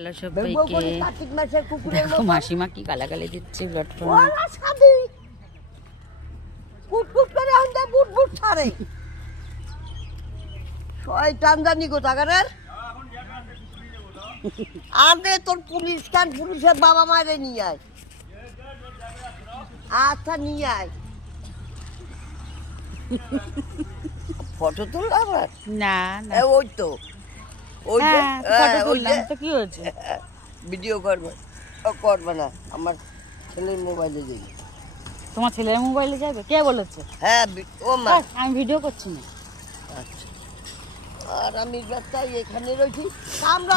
Hello সবাইকে, দেখো মাসিমা কি গালাগালি দিচ্ছে প্ল্যাটফর্মে। শয়তান জানি কোথাকারের। আরে তোর পুলিশ কান, পুলিশের বাবা মায়ের নিয়ে আয়। আচ্ছা নিয়ে আয়। ফটো তুললাম আবার? না না, ওই তো ওই যে ফটো তুললাম তো, কি হয়েছে? ভিডিও করবে। করবে না, আমার ছেলের মোবাইলে যাই। তোমার ছেলের মোবাইলে যাবে? কে বলেছে? হ্যাঁ ও মা, আমি ভিডিও করছি না। আচ্ছা, আর আমি বাচ্চা এখানে রয়েছি।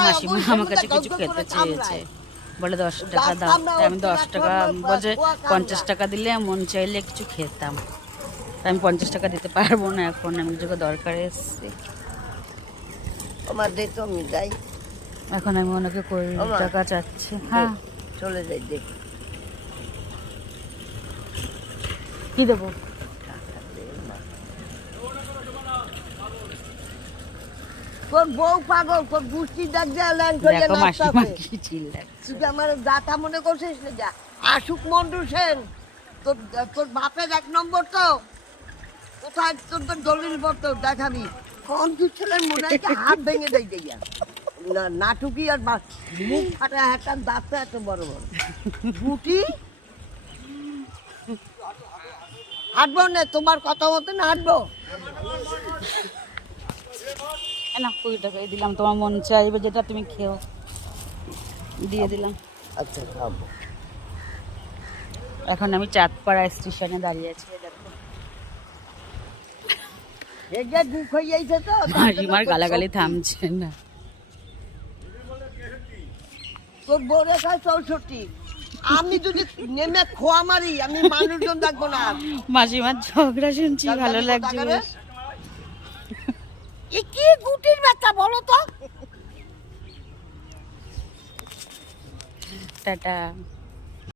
মাসিমা আমার কাছে কিছু খেতে চেয়েছে, বলে 10 টাকা দাও। আমি 10 টাকা বলছে 50 টাকা দিলে মন চাইলে কিছু খেতাম। আমি 50 টাকা দিতে পারবো না এখন, আমি যখন দরকারে এসেছি। আমার দে তো, আমি যাই এখন আমি ওনাকে 20 টাকা চাচ্ছি। হ্যাঁ চলে যাই, দেখ কি দেবো? তোর বউ পাগল, তোর গুষ্টি ডাক দেয়া ল্যাং দেখো মাসিমা কি চিল্লাচ্ছে। তুই আমার দাতা মনে করছিস না? যা আশুক মন্ডু সেন, তোর তোর বাপের 1 নম্বর তো। কোথায় তোর তোর দলিল পত্র দেখাবি? কোন তুই ছেলের মনে হয় হাত ভেঙে দেয় দিয়া না, নাটুকি আর মুখ ফাটা একটা দাঁতটা এত বড় বড় বুটি। হাঁটবো না, তোমার কথা মতন হাঁটবো না, 20 টাকাই দিলাম, তোমার মন চাইবে যেটা তুমি খেও, দিয়ে দিলাম। আচ্ছা খাবো। এখন আমি চাঁদপাড়া স্টেশনে দাঁড়িয়ে আছি, দেখো এগে দুঃখ হইয়াছে তো। মাসিমার গালাগালি থামছে না। তোর বউরে খায় 64। আমি যদি নেমে খোয়া মারি, আমি মানুষজন দেখবো না। মাসিমার ঝগড়া শুনছি, ভালো লাগছে বেশ। এ কি গুটির বাচ্চা বলো তো? টাটা।